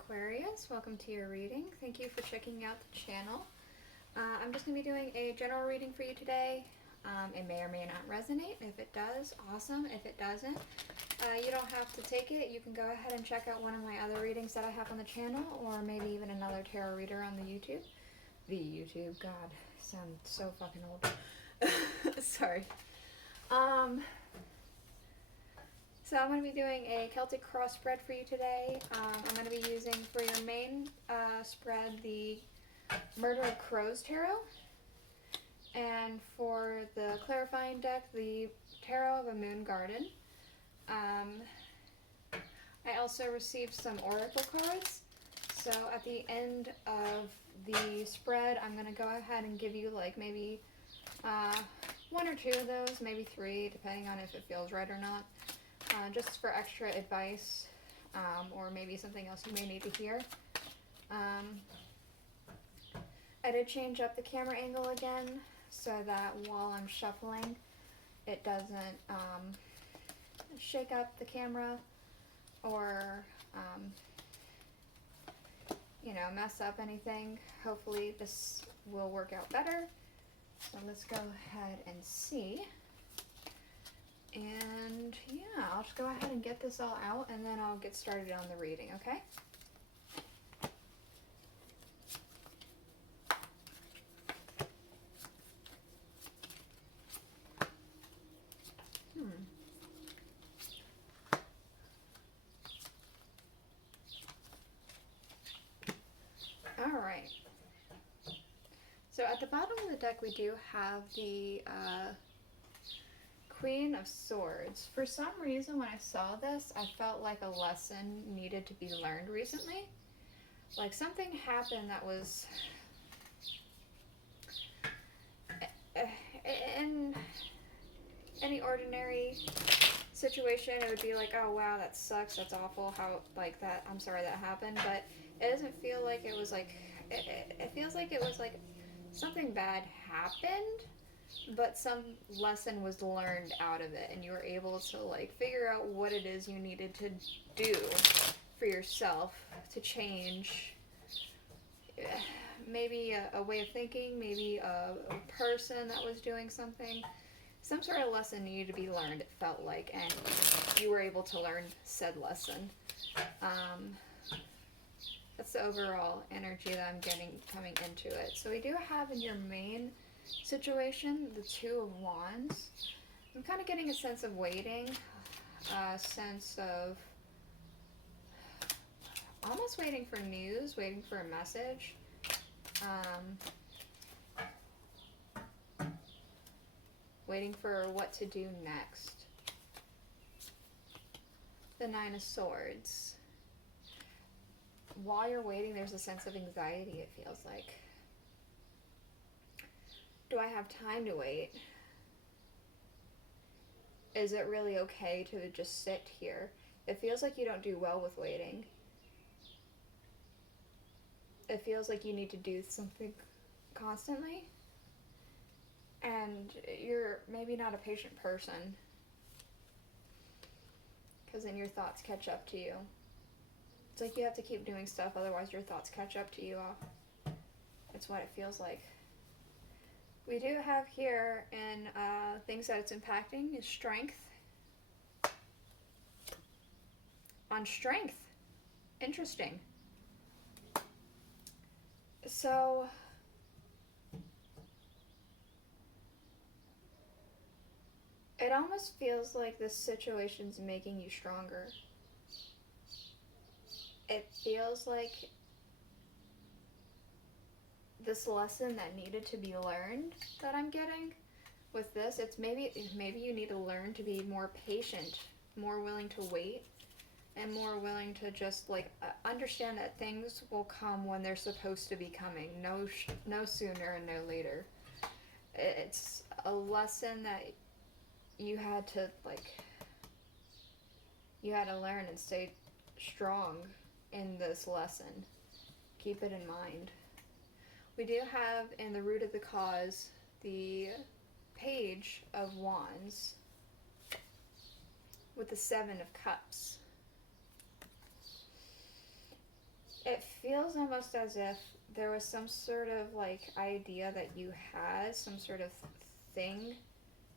Aquarius, welcome to your reading. Thank you for checking out the channel. I'm just going to be doing a general reading for you today. It may or may not resonate. If it does, awesome. If it doesn't, you don't have to take it. You can go ahead and check out one of my other readings that I have on the channel, or maybe even another tarot reader on the YouTube. God, I sound so fucking old. Sorry. So I'm going to be doing a Celtic cross spread for you today. I'm going to be using for your main spread the Murder of Crows Tarot. And for the clarifying deck, the Tarot of a Moon Garden. I also received some oracle cards. So at the end of the spread, I'm going to go ahead and give you like maybe one or two of those, maybe three, depending on if it feels right or not. Just for extra advice, or maybe something else you may need to hear. I did change up the camera angle again so that while I'm shuffling, it doesn't shake up the camera or, mess up anything. Hopefully this will work out better. So let's go ahead and see. And yeah, I'll just go ahead and get this all out and then I'll get started on the reading, okay? Alright. So at the bottom of the deck we do have the Queen of Swords. For some reason when I saw this, I felt like a lesson needed to be learned recently. Like something happened that was in any ordinary situation, it would be like, oh wow, that sucks, that's awful, how, like that, I'm sorry that happened, but it doesn't feel like it was like, it feels like it was like something bad happened, but some lesson was learned out of it, and you were able to like figure out what it is you needed to do for yourself to change maybe a way of thinking, maybe a person that was doing something. Some sort of lesson needed to be learned, it felt like, and you were able to learn said lesson. That's the overall energy that I'm getting coming into it. So we do have in your main situation the Two of Wands. I'm kind of getting a sense of waiting, a sense of almost waiting for news, waiting for a message. Waiting for what to do next. The Nine of Swords. While you're waiting, there's a sense of anxiety, it feels like. Do I have time to wait? Is it really okay to just sit here? It feels like you don't do well with waiting. It feels like you need to do something constantly. And you're maybe not a patient person. Because then your thoughts catch up to you. It's like you have to keep doing stuff, otherwise your thoughts catch up to you. It's what it feels like. We do have here in things that it's impacting is strength. On strength. Interesting. So it almost feels like this situation's making you stronger. It feels like this lesson that needed to be learned that I'm getting with this, it's maybe you need to learn to be more patient, more willing to wait, and more willing to just like understand that things will come when they're supposed to be coming, no sooner and no later. It's a lesson that you had to learn and stay strong in this lesson. Keep it in mind. We do have in the root of the cause the Page of Wands with the Seven of Cups. feels almost as if there was some sort of like idea that you had, some sort of thing,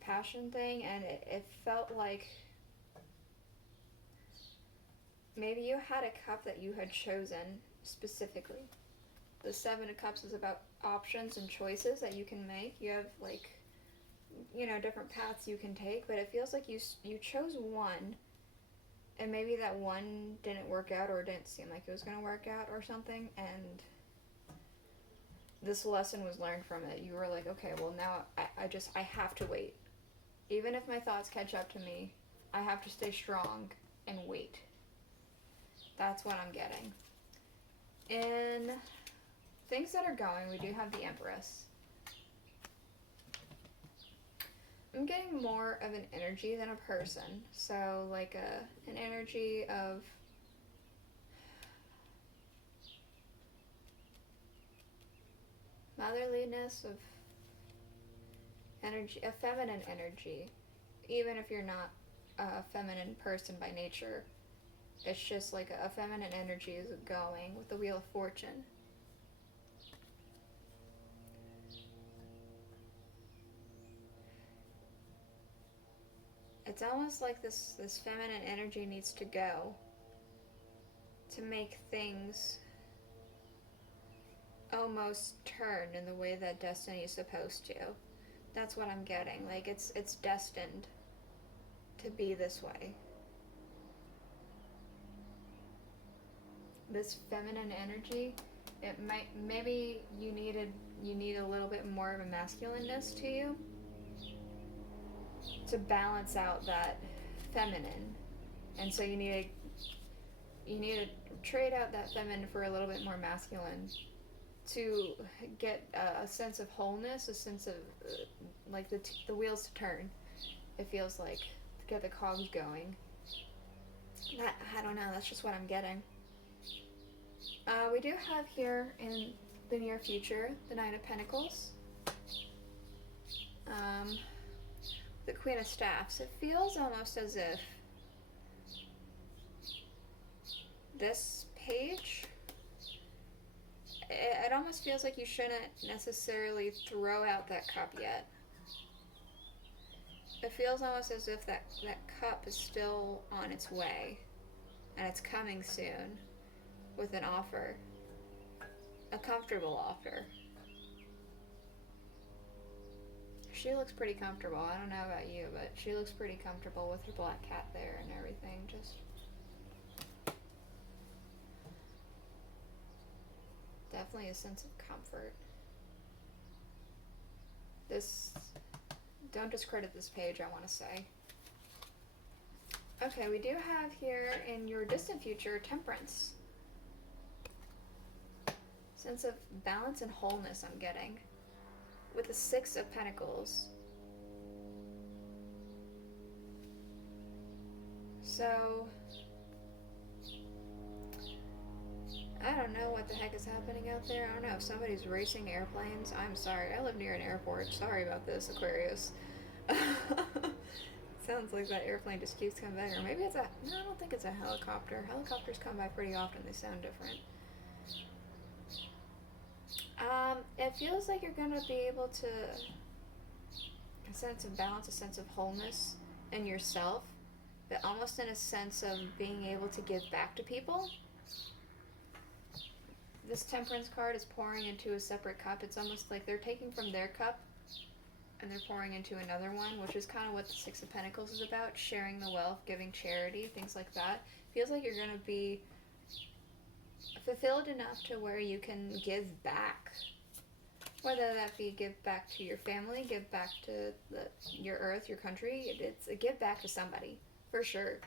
passion thing, and it felt like maybe you had a cup that you had chosen specifically. The Seven of Cups is about options and choices that you can make. You have like, you know, different paths you can take, but it feels like you chose one, and maybe that one didn't work out, or didn't seem like it was going to work out or something, and this lesson was learned from it. You were like, okay, well now I have to wait. Even if my thoughts catch up to me, I have to stay strong and wait. That's what I'm getting. In things that are going, we do have the Empress. I'm getting more of an energy than a person. So like an energy of motherliness, of energy, a feminine energy. Even if you're not a feminine person by nature, it's just like a feminine energy is going with the Wheel of Fortune. It's almost like this feminine energy needs to go to make things almost turn in the way that destiny is supposed to. That's what I'm getting. Like it's destined to be this way. This feminine energy, it might, maybe you need a little bit more of a masculineness to you to balance out that feminine, and so you need to trade out that feminine for a little bit more masculine to get a sense of wholeness, a sense of like the wheels to turn. It feels like to get the cogs going. That, I don't know. That's just what I'm getting. We do have here in the near future the Nine of Pentacles. The Queen of Staffs. It feels almost as if this page, it almost feels like you shouldn't necessarily throw out that cup yet. It feels almost as if that cup is still on its way, and it's coming soon with an offer, a comfortable offer. She looks pretty comfortable. I don't know about you, but she looks pretty comfortable with her black cat there and everything. Just definitely a sense of comfort. This, don't discredit this page, I want to say. Okay, we do have here in your distant future Temperance. Sense of balance and wholeness I'm getting. With the Six of Pentacles. So, I don't know what the heck is happening out there. I don't know if somebody's racing airplanes. I'm sorry. I live near an airport. Sorry about this, Aquarius. Sounds like that airplane just keeps coming back. Or maybe it's a... No, I don't think it's a helicopter. Helicopters come by pretty often. They sound different. It feels like you're gonna be able to... A sense of balance, a sense of wholeness in yourself. But almost in a sense of being able to give back to people. This Temperance card is pouring into a separate cup. It's almost like they're taking from their cup and they're pouring into another one, which is kind of what the Six of Pentacles is about. Sharing the wealth, giving charity, things like that. Feels like you're going to be fulfilled enough to where you can give back. Whether that be give back to your family, give back to your earth, your country. It's a give back to somebody, for sure.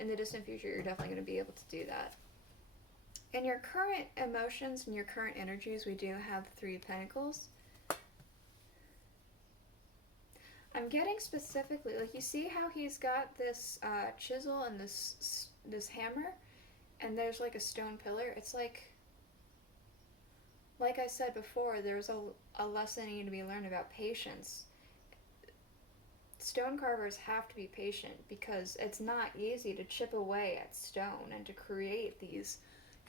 In the distant future, you're definitely going to be able to do that. In your current emotions and your current energies, we do have the Three of Pentacles. I'm getting specifically, like you see how he's got this chisel and this hammer, and there's like a stone pillar. It's like I said before, there's a lesson needing to be learned about patience. Stone carvers have to be patient because it's not easy to chip away at stone and to create these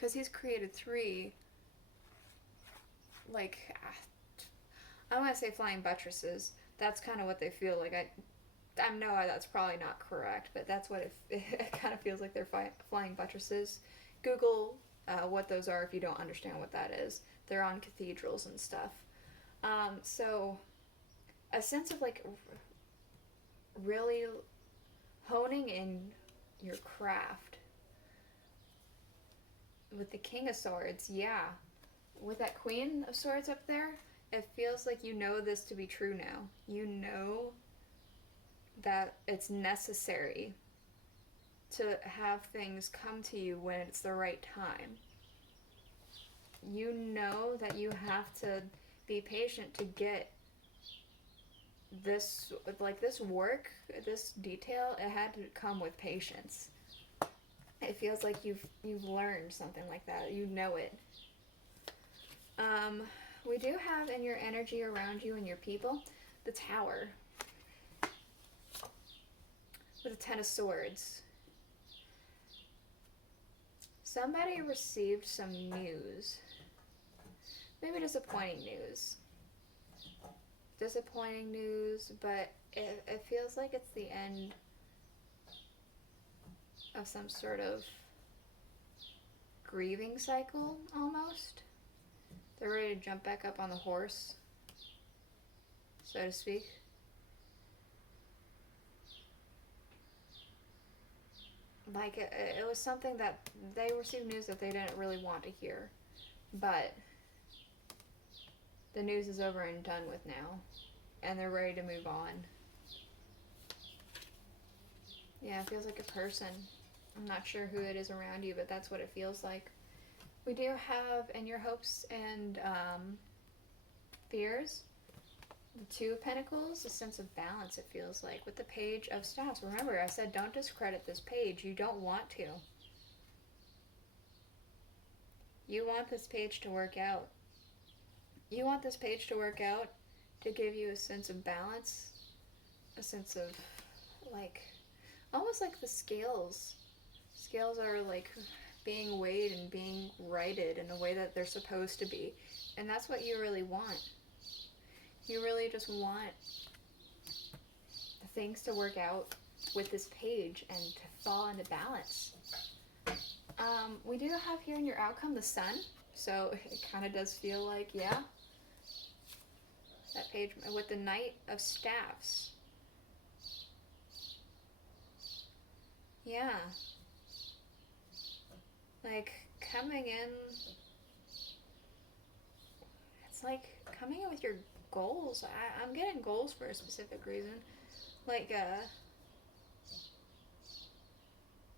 because he's created 3, like, I want to say flying buttresses. That's kind of what they feel like. I know that's probably not correct, but that's what it kind of feels like. They're flying buttresses. Google what those are if you don't understand what that is. They're on cathedrals and stuff. So a sense of like really honing in your craft. With the King of Swords, yeah. With that Queen of Swords up there, it feels like you know this to be true now. You know that it's necessary to have things come to you when it's the right time. You know that you have to be patient to get this, like this work, this detail, it had to come with patience. It feels like you've learned something like that. You know it. We do have in your energy around you and your people, the Tower. With the 10 of Swords. Somebody received some news. Maybe disappointing news. Disappointing news, but it feels like it's the end of some sort of grieving cycle, almost. They're ready to jump back up on the horse, so to speak. Like, it was something that they received news that they didn't really want to hear. But the news is over and done with now. And they're ready to move on. Yeah, it feels like a person. I'm not sure who it is around you, but that's what it feels like. We do have in your hopes and fears, the 2 of Pentacles, a sense of balance, it feels like, with the Page of Staffs. Remember, I said don't discredit this page. You don't want to. You want this page to work out. You want this page to work out to give you a sense of balance, a sense of, like, almost like the scales. Scales are, like, being weighed and being righted in a way that they're supposed to be. And that's what you really want. You really just want the things to work out with this page and to fall into balance. We do have here in your outcome the Sun, so it kind of does feel like, yeah, that page with the Knight of Staffs. Yeah. Like, coming in, it's like coming in with your goals. I'm getting goals for a specific reason. Like,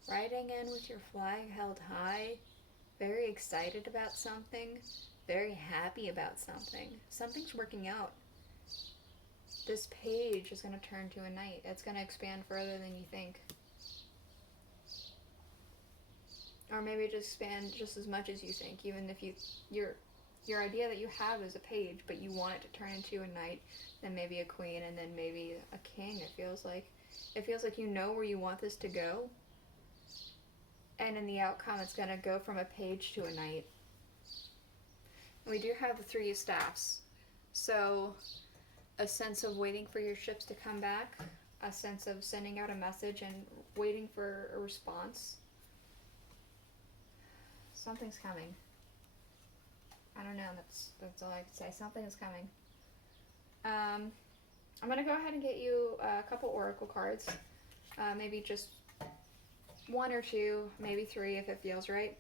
riding in with your flag held high, very excited about something, very happy about something. Something's working out. This page is going to turn to a knight. It's going to expand further than you think. Or maybe just expand just as much as you think, even if your idea that you have is a page, but you want it to turn into a knight, then maybe a queen, and then maybe a king. It feels like you know where you want this to go, and in the outcome it's going to go from a page to a knight. We do have the 3 of Staffs, so a sense of waiting for your ships to come back, a sense of sending out a message and waiting for a response. Something's coming. I don't know, that's all I can say. Something is coming. I'm going to go ahead and get you a couple oracle cards. Maybe just 1 or 2, maybe 3 if it feels right.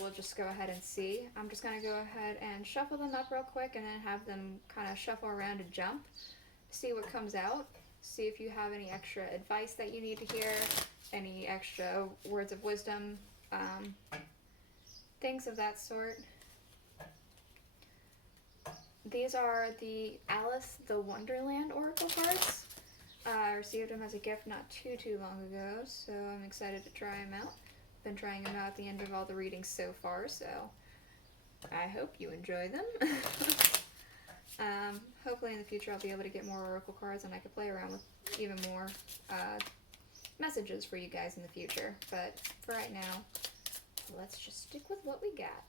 We'll just go ahead and see. I'm just going to go ahead and shuffle them up real quick and then have them kind of shuffle around and jump. See what comes out. See if you have any extra advice that you need to hear. Any extra words of wisdom. Things of that sort. These are the Alice the Wonderland oracle cards. I received them as a gift not too long ago, so I'm excited to try them out. Been trying them out at the end of all the readings so far, so I hope you enjoy them. Hopefully in the future I'll be able to get more oracle cards and I can play around with even more messages for you guys in the future. But for right now, let's just stick with what we got.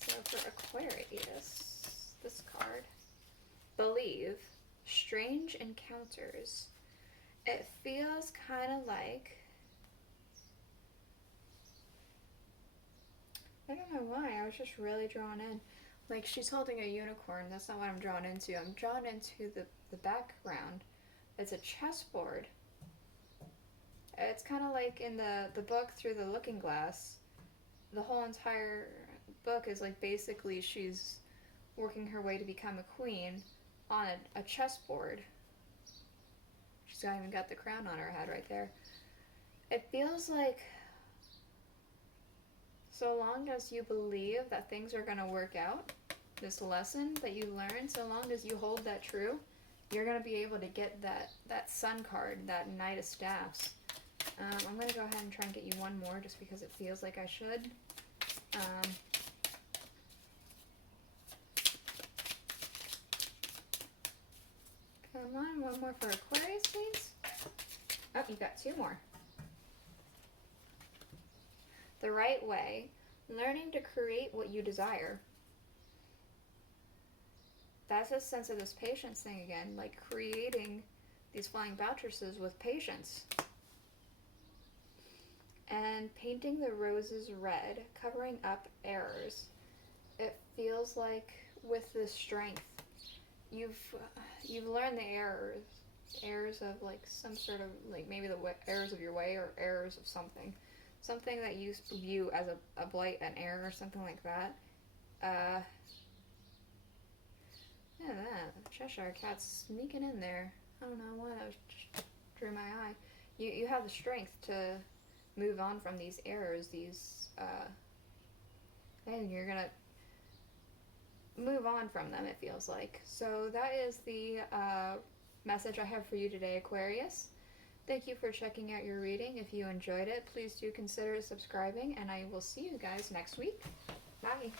So for Aquarius, this card, Believe, Strange Encounters. It feels kind of like, I don't know why, I was just really drawn in. Like, she's holding a unicorn. That's not what I'm drawn into. I'm drawn into the background. It's a chessboard. It's kind of like in the book Through the Looking Glass. The whole entire book is like basically she's working her way to become a queen on a chessboard. She's even got the crown on her head right there. It feels like so long as you believe that things are going to work out, this lesson that you learn, so long as you hold that true, you're going to be able to get that Sun card, that Knight of Staffs. I'm going to go ahead and try and get you one more just because it feels like I should. Come on, one more for Aquarius, please. Oh, you got two more. The Right Way, learning to create what you desire. That's a sense of this patience thing again, like creating these flying Bountresses with patience. And painting the roses red, covering up errors. It feels like with this strength, you've learned the errors of like some sort of like maybe the errors of your way or errors of something that you view as a blight, an error, or something like that. Yeah, that Cheshire Cat's sneaking in there. I don't know why that just drew my eye. You have the strength to move on from these errors, and you're gonna move on from them, it feels like. So that is the message I have for you today, Aquarius. Thank you for checking out your reading. If you enjoyed it, please do consider subscribing, and I will see you guys next week. Bye.